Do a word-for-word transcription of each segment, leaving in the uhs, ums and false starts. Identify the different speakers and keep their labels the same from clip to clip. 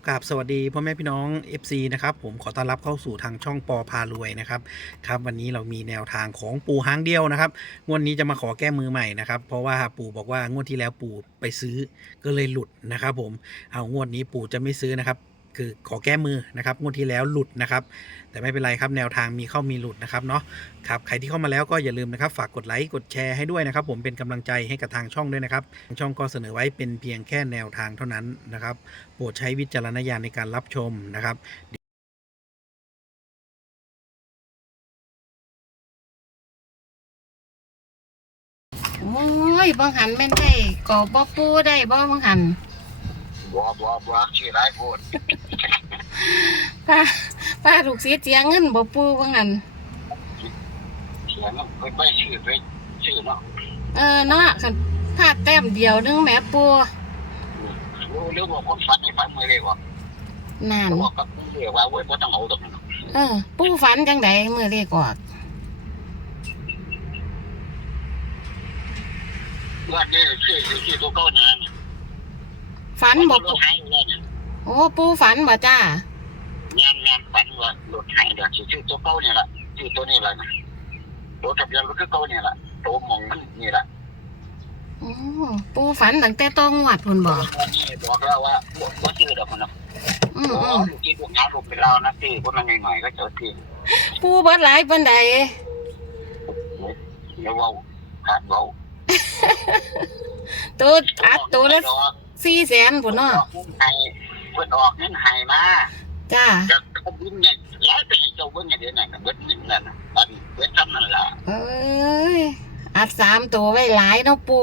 Speaker 1: กราบสวัสดีพ่อแม่พี่น้อง เอฟ ซี นะครับผมขอต้อนรับเข้าสู่ทางช่องปอพารวยนะครับครับวันนี้เรามีแนวทางของปู่หางเดียวนะครับงวดนี้จะมาขอแก้มือใหม่นะครับเพราะว่าปู่บอกว่างวดที่แล้วปู่ไปซื้อก็เลยหลุดนะครับผมเอางวดนี้ปู่จะไม่ซื้อนะครับคือขอแก้มือนะครับงวดที่แล้วหลุดนะครับแต่ไม่เป็นไรครับแนวทางมีเข้ามีหลุดนะครับเนาะครับใครที่เข้ามาแล้วก็อย่าลืมนะครับฝากกดไลค์กดแชร์ให้ด้วยนะครับผมเป็นกำลังใจให้กับทางช่องด้วยนะครับช่องก็เสนอไว้เป็นเพียงแค่แนวทางเท่านั้นนะครับโปรดใช้วิจารณญาณในการรับชมนะครับ
Speaker 2: โอ้ยบางหันแม่นได้กอบบ่ปูได้บ่บางหัน
Speaker 3: บ่บ่บ่ชื่อหลายโพด
Speaker 2: ป้าป้าลูกศิษย์เสียเงินบ่ปูบางหัน
Speaker 3: เขียนเพิ่นไปชื่อไปชื่อเนาะ
Speaker 2: เออเนาะคันพลาดแต้มเดียวนึงแหมปู
Speaker 3: รู้เรื่องว่าคนฝันให้ฟังมื้อเลยว่า
Speaker 2: นั่น
Speaker 3: บอกกับผู้เรียกว่าเว้ยบ่ต้องเอาดอก
Speaker 2: เออปูฝันจังไดมื้อเลขออก
Speaker 3: ว่าเนี่ยชื่อชื่อตัวเก่านาง
Speaker 2: ฝันบ่โอ้ปูฝันบ่จ้าง
Speaker 3: านงานฝันว่ารถหายเด้อชื่อตัวเก่านี่ล่ะชื่อตัวนี้ล่ะนะรถทะเบียนรถคือเก่านี่ล่ะตัวมองมันนี่ล่ะ
Speaker 2: โอ้ปูฝันตั้งแต่ต้องงวดพุ่นบ่
Speaker 3: บอกแล้วว่าบ่ชื่อดอกมันน่ะอือๆลูกที่ลูกงานลูกเป็นเรานะที่คนละหน่อยๆก็เจอที่
Speaker 2: ปูเบิดหลายปานใด
Speaker 3: เดี๋ยวเว้าขาดเว้า
Speaker 2: ตัวอัดตัวละสี่แสนพุ่นเนาะ
Speaker 3: ให้เพิ่นออกเงินให้มา
Speaker 2: จ้า
Speaker 3: จะเขาบินเนี่ยหลายไปเจ้าเบิ่งอย่างเดียวนั่นก็เบิดนี่นั่นน่ะอันเบิดซ้ำนั่นล่ะ
Speaker 2: เอ้ยอัดสามตัวไว้หลายเนาะปู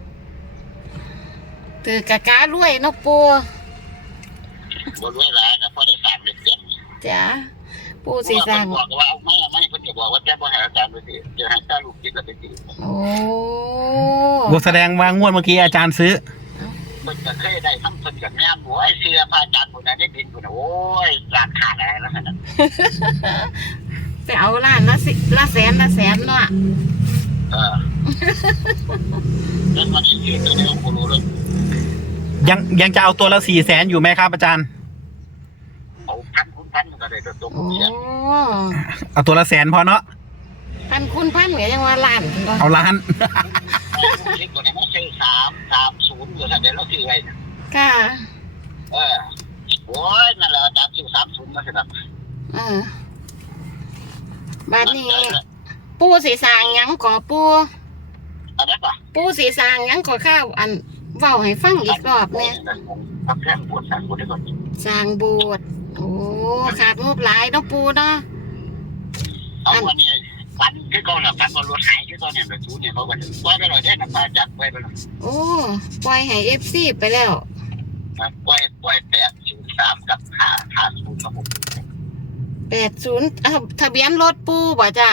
Speaker 2: ถือกะการวยเนาะปู
Speaker 3: บ่รวยหลายก็พอได้สร้างได้เปลี่ยน
Speaker 2: จ้าปูสิสร้าง
Speaker 3: บอกว่าเอาไม่เอาไม่เพิ่นก็บอกว่าแต่บ่ให้อาจารย์ไปสิเดี๋ยวให้ตาลูกคิดแล้วไปสิ
Speaker 2: โอ้
Speaker 1: บ่แสดงว่างวดเมื่อกี้อาจารย์ซื้อ
Speaker 3: เพิ่นก็เคยได้ทั้งเพิ่นก็แม่นโอ้ยเสื้อพระอาจารย์พุ่นน่ะได้บินพุ่นน่ะโอ้ยราคาอะไรแล้วซั่นน่ะ
Speaker 2: ไปเอาล้านละสิละแสนละแสนเนาะ
Speaker 3: เออเรื่องมันสิเดี๋ยวนี้บ่รู้เลย
Speaker 1: ยังยังจะเอาตัวละสี่แสนอยู่ไหมครับอาจารย์
Speaker 3: เอาพันคุณพันก็ได้ตัวผมเสีย
Speaker 1: เอาตัวละแสนพอเนาะ
Speaker 2: พันคุณพันก็ยังว่าล้าน
Speaker 1: เอาล้าน
Speaker 3: คิดว่าได้มาซื้อสาม สาม ศูนย์ก็ซั่นเดี๋ยวเราซื้อไว้น่ะ
Speaker 2: ค่ะ
Speaker 3: เออโอ้ยนั่นแหละอาจารย์ซื้อสามศูนย์มาซั่นน่ะ
Speaker 2: เออบัดนี้ปู่สิสร้างหยังก่อปู่
Speaker 3: อันนั้นป่ะ
Speaker 2: ปู่สิสร้างหยังก่อข้าวอันเว้าให้ฟังอีกรอบแน่
Speaker 3: ทำแค่บวชสร้างโบสถ์ได้ก่อน
Speaker 2: สร้างโบสถ์โอ้ขาดงบหลายเนาะปู่เนาะ
Speaker 3: เอาวันนี้ฝันคือเก่าแล้วฝันว่ารถหายคือเก่าเนี่ยรถศูนย์เนี่ยเขาก็ปล่อยไปเลยได้น่ะป้าจัดไว้ไปแล้ว
Speaker 2: โอ้ปล่อยให้ เอฟ ซี ไปแล้ว
Speaker 3: ปล่อยปล่อยแปดศูนย์สามกับห้า ห้าศูนย์ครับผม
Speaker 2: แปดศูนย์ทะเบียนรถปู่บ่จ้า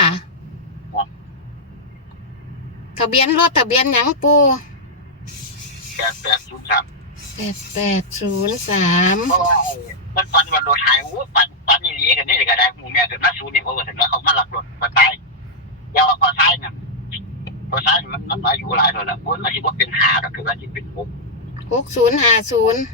Speaker 2: ทะเบียนรถทะเบียนหยังปู่
Speaker 3: แปด แปด ศูนย์ สาม
Speaker 2: แปด แปด ศูนย์ สาม
Speaker 3: เพราะว่ามันฝันว่ารถหายโอ้ฝันฝันอย่างนี้กันนี่ก็ได้หมู่แม่เกิดมาศูนย์เนี่ยเพราะว่าถึงแล้วเขามาลักรถมาตายยาวกว่าซ้ายนั่นกว่าซ้ายมันมันอายุหลายแล้วล่ะมันสิบ่เป็นห้าก็คือว่าสิเป็นหก
Speaker 2: หกศูนย์ ห้าศูนย์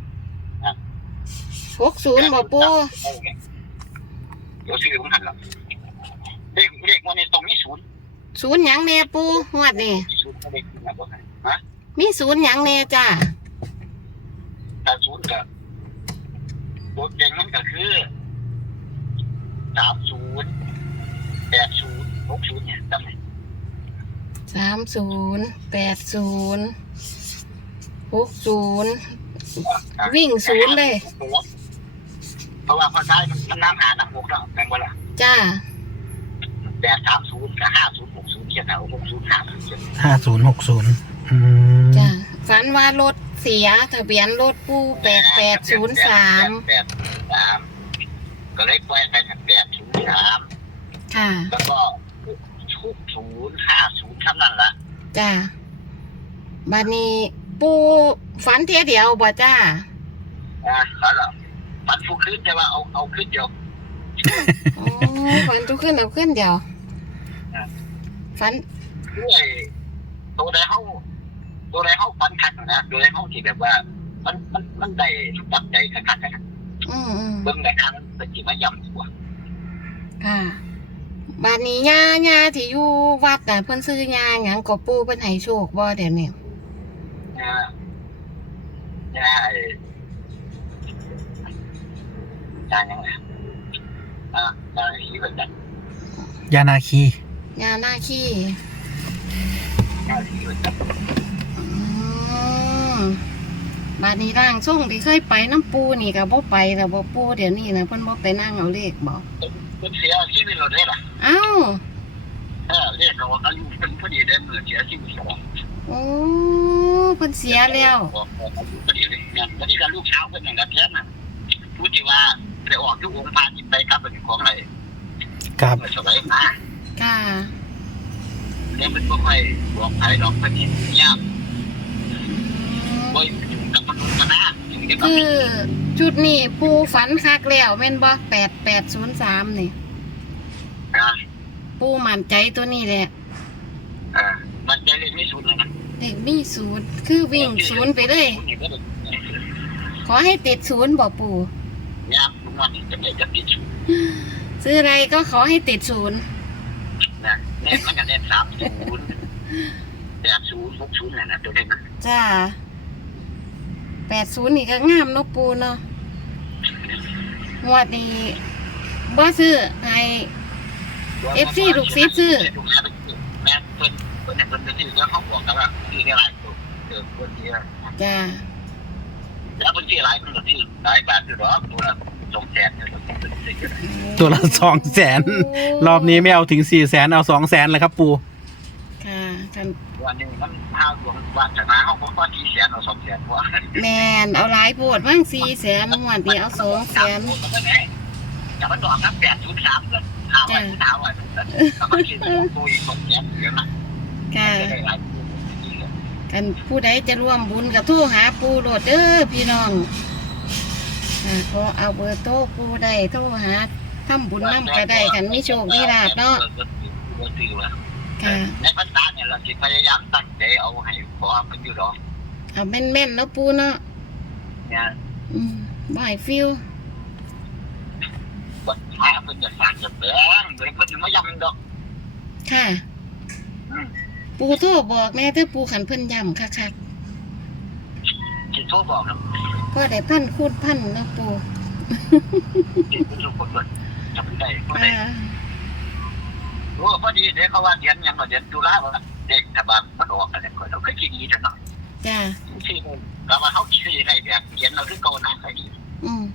Speaker 2: หกศูนย์บ่ปู่
Speaker 3: เดี๋ยวซื้อมันหันล่ะเลขเลขวันนี้ต้องมีศูนย์
Speaker 2: ศูนย์หยังแน่ปู่งวดนี่
Speaker 3: ศูนย์เลขนะบ่ฮะ
Speaker 2: มีศูนย์หยังแน่จ้า
Speaker 3: ถ้าศูนย์ก็ตัวเก่งมันก็คือสามศูนย์ แปดศูนย์ หกศูนย์เนี่ยจำได้
Speaker 2: สามศูนย์ แปดศูนย์ หกศูนย์วิ่งศูนย์เลย
Speaker 3: เพราะว่าพอใช้มันน้ำหาน้ำหกแล้วแบ่งไว้ละ
Speaker 2: จ้า
Speaker 3: แปดสามศูนย์กับห้าศูนย์หกศูนย์เขียนเอาหกศูนย์ห้าศูนย์
Speaker 1: ห้าศูนย์หกศูนย์อืม
Speaker 2: จ้าฝันว่ารถเสียทะเบียนรถปู่แปดแปดศูนย์สาม
Speaker 3: แปดสามก็เลยปล่อยไปแปดศูนย์สาม
Speaker 2: ค่ะ
Speaker 3: แล้วก็หกศูนย์ห้าศูนย์เท่านั้นละ
Speaker 2: จ้าบัดนี้ปู่ฝันเที่ยเดียวบ่จ้า
Speaker 3: อ่าแล้วล่ะฝันฟูขึ้นแต่ว่าเอาเอาขึ้นเดียว
Speaker 2: อ๋อฝันทุกขึ้นเอาขึ้นเดียวฝัน
Speaker 3: ด้วยตัวใดเขาตัวใดเขาฝันขัดนะตัวใดเขาที่แบบว่ามันมันมันได้ปัจจัยขัดขัด
Speaker 2: อืมอืม
Speaker 3: เบิ่งในทางมันเป็นสิมายำดีกว่า
Speaker 2: ค่ะบ้านนี้ย่าย่าที่อยู่วัดน่ะเพิ่นซื้อย่าหยังก็ปู่เพิ่นให้โชคบ่เดี๋ยวนี้
Speaker 3: เนี่ยเนี่ยไอ้จานยังไงอ่ะจานสีแบบนั้น
Speaker 1: ยานาคี
Speaker 2: ย่าหน้าขี้
Speaker 3: จานสีแบบนั้น
Speaker 2: อืมบ้านนี้ร่างทรงที่เคยไปน้ำปูนี่ก็บ่ไปแล้วบ่ปูเดี๋ยวนี้นะเพิ่นบ่ไปนั่งเอาเลขบ่
Speaker 3: เป็นเสียชีวิตเราได้ล่ะ
Speaker 2: เอ้า
Speaker 3: เออเรียกเราอายุเป็นพอดีได้เหมือนเสียชีวิตสอง
Speaker 2: โอ้เพิ่นเสียแล้ว
Speaker 3: อายุพอดีเลยเนี่ยแล้วนี่ก็ลูกเช้าเป็นอย่างนั้นแท้น่ะพูดที่ว่าไปออกทุกองค์พาจิตไปกับเป็นของอะไร
Speaker 1: ครับ
Speaker 3: เมื่อสมัยมา
Speaker 2: ค่ะ
Speaker 3: เนี่ยมันก็ค่อยบอกใครดอกเป็นยากบ่อยู่กับมนุษย์นะอยู่กับ
Speaker 2: คือจุดนี้ปูฝันคักแล้วแม่นบ่แปดแปดศูนย์สามนี่
Speaker 3: อ่า
Speaker 2: ปูมั่นใจตัวนี้แหละ
Speaker 3: อ่ามันใจเลยไม่สุดเลยนะ
Speaker 2: เด็กมีศูนย์คือวิ่งศูนย์ไปเลย ขอให้ติดศูนย์บ่ปู
Speaker 3: ยามทุกวันจะไม่จะติดชุด
Speaker 2: ซื้ออะไรก็ขอให้ติดศูนย์
Speaker 3: นะเน็ตมันจะเน็ตสามศูนย์แปดศูนย์หกศูนย์นะตัวเล็กนะ
Speaker 2: จ้าแปดศูนย์นี่ก็งามเนาะปูเนาะงวดนี้บ่ซื้อให้ เอฟซีลูกศิษย์ซื้อ
Speaker 3: แม่เพิ่นเพิ่นเพิ่นไปซื้อแล้วเขาบอกกันว่าซื้อได้หลายตัวเออเพิ่นซื้อ
Speaker 2: จ้า
Speaker 3: แล้วเพิ่นซื้อหลายเพิ่นก็ซื้อหลายบาทอยู่หรอกตัวละสองแสนเนี่ยเพิ่นซื้อกัน
Speaker 1: ตัวละสองแสนรอบนี้ไม่เอาถึงสี่แสนเอาสองแสนเลยครับปู
Speaker 2: ค่ะกัน
Speaker 3: วันนี้มันห้าดวงวาสนาเฮาบ่พอสี่แสนเอาสองแสนกว่า
Speaker 2: แมนเอาหลายโพดมั่งสี่แสนงวดนี้เอาสองแสน
Speaker 3: จะมันดอกครับแปดศูนย์สามเลยหาวันหาวันแล้วมันคิดตัวอีกสองแสนเยอะนะ
Speaker 2: ค่ะ
Speaker 3: ได้หลาย
Speaker 2: กันผู้ใดจะร่วมบุญกับโทรหาปูโหลดเด้อพี่น้องค่ะขอเอาเบอร์โทรปูได้โทรหาทำบุญน้ำก็ได้กันมีโชคมีลาภเนาะค่ะ
Speaker 3: ในภาษาเนี่ยเราจะพยายามตั้งใจเอาให้พอมันอยู่ดอก
Speaker 2: เอาแม่นๆเนาะปูเนาะ
Speaker 3: เนี่ย
Speaker 2: อืมบ่ให้ฟิว
Speaker 3: บัดท้าเพิ่นจะสั่งจะแบงเลยเพิ่นไม่ยำดอก
Speaker 2: ค่ะ ปูโทรบอกแม่เด้อปูขันเพิ่นย้ำคัก
Speaker 3: ที่โทรบอกนะ
Speaker 2: ๆก็ได้พันคูณพันเนาะปู
Speaker 3: ที่เพิ่นทุกคนจะเป็นได้ก็ได้
Speaker 2: อ่า
Speaker 3: โอ้พอดีเด็กเขาว่าเดือนยังว่าเดือนตุลาว่าเด็กแต่ว่ามันออกอะไรก็เราคือขี้ดีจังเนาะ
Speaker 2: จ้า
Speaker 3: ที่เราว่าเขาขี้ได้แบบเขียนเราคือเก่าหนาได้ดี
Speaker 2: อืม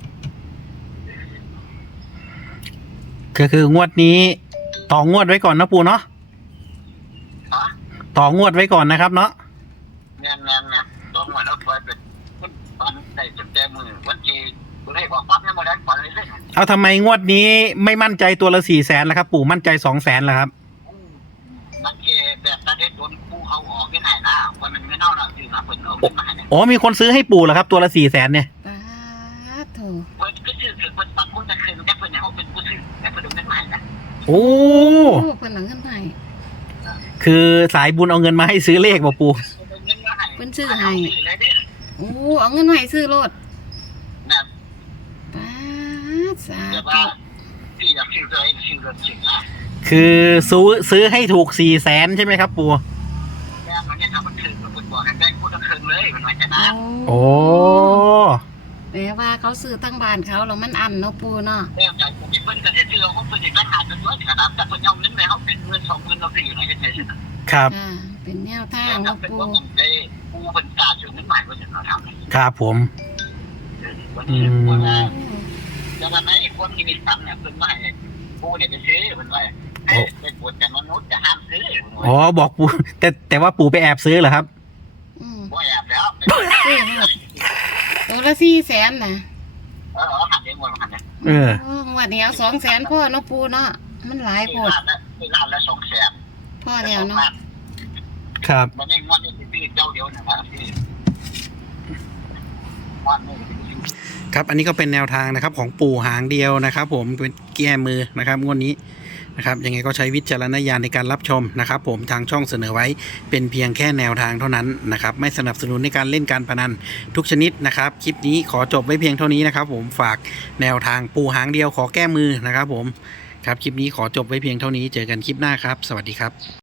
Speaker 1: ก็คืองวดนี้ต่องวดไว้ก่อนนะปูเนาะ
Speaker 3: ฮะ
Speaker 1: ต่องวดไว้ก่อนนะครับเนาะ
Speaker 3: งานงานงานต้องมาแล้วคอยเป็นตอนได้จนแจมือวันที่กูได้บอกปั๊บเนี่ยมาแล้วก่อนเลยเลย
Speaker 1: เอาทำไมงวดนี้ไม่มั่นใจตัวละสี่แสนแล้วครับ ปู่มั่นใจสองแสนแล้วครับ
Speaker 3: มันเกแบบตาเด็ดโดนปูเขาออกที่ไหนนะวันมันไม่เน่าหรอกที่มาเพิ่นเอาเงินมาให้เนี่ย
Speaker 1: อ๋อมีคนซื้อให้ปู่แล้วครับ ตัวละสี่แสนเนี่ย
Speaker 2: ป้าดโถ
Speaker 3: เพิ่นก็ชื่อคือเพิ่นตัดคนจะคืนแต่เพิ่นเนี่ยเขาเป็นผู้ซื้อแต่เพิ่นเอาเงินมาให้นะ
Speaker 1: โอ้
Speaker 2: โอ้เพิ่นเอาเงินให้
Speaker 1: คือสายบุญเอาเงินมาให้ซื้อเลขบ่ปู่
Speaker 3: เอาเงินมาให้
Speaker 2: เพิ่นซื้อให้
Speaker 3: เอาซื้อเลยเด้อ
Speaker 2: โอ้เอาเงินให้ซื้อรถ
Speaker 3: นะ
Speaker 2: ป้าดสา
Speaker 3: แต่
Speaker 2: ธุ
Speaker 3: ว่าที่อยากซื้อเลยซื้อรถจริงนะ
Speaker 1: คือซื้อซื้อให้ถูกสี่แสนใช่ไหมครับ ปู่
Speaker 3: แม่มันเนี่ยทำมันคืนเพิ่นบอกให้ได้คนละคืนเลยมันมาจะนะ
Speaker 1: โอ้
Speaker 2: แปลว่าเขาซื้อตั้งบ้านเขาแล้วมันอันเนาะปูเนาะ
Speaker 3: แล้วใจผมเพิ่นก็จะซื้อเขาเพิ่นจะได้หาจนว่าขนาดแต่เพิ่นเอาเงินไปเขาเป็นเงินสองหมื่นเราซื้อให้กันเฉยๆ
Speaker 1: ครับ
Speaker 2: ค่ะเป็นแนวทาง
Speaker 3: แล้ว
Speaker 2: เนาะ
Speaker 3: เป็น
Speaker 2: ปู
Speaker 3: ว่าผมได้ปูเป็นกาจนนั้นหมายว่าจะเราทำ
Speaker 1: ครับผม
Speaker 3: วันนี้วันนี้จะมาไหนคนที่มีตังค์เนี่ยเพิ่นมาให้ปูเนี่ยไปซื้อเพิ่นว่าไปปวดแต่มนุษย์จะห้ามซื้อ
Speaker 1: อ๋อบอกปู่แต่แต่ว่าปู่ไปแอบซื้อเหรอครับ
Speaker 2: อืม
Speaker 3: บ่แอบแล้ว
Speaker 2: ซื้อหมดตัวละสี่แสนนะ
Speaker 3: เออหันเองวันหันเนี่ย
Speaker 1: เออ
Speaker 2: โอ้งวันนี้เอาสองแสนพ่อเนาะปูเนาะมันหลายโพด
Speaker 3: ร้านละร้านละสองแสน
Speaker 2: พ่อแล้วเนาะ
Speaker 1: ครับ
Speaker 3: วันนี้วันนี้ซื้อเจ้าเดียวนะครับที่วันนี้
Speaker 1: ครับอันนี้ก็เป็นแนวทางนะครับของปู่หางเดียวนะครับ ผมเป็นแก้มือนะครับงวดนี้นะครับยังไงก็ใช้วิจารณญาณในการรับชมนะครับผมทางช่องเสนอไว้เป็นเพียงแค่แนวทางเท่านั้นนะครับไม่สนับสนุนในการเล่นการพนันทุกชนิดนะครับคลิปนี้ขอจบไว้เพียงเท่านี้นะครับผมฝากแนวทางปูหางเดียวขอแก้มือนะครับผมครับคลิปนี้ขอจบไว้เพียงเท่านี้เจอกันคลิปหน้าครับสวัสดีครับ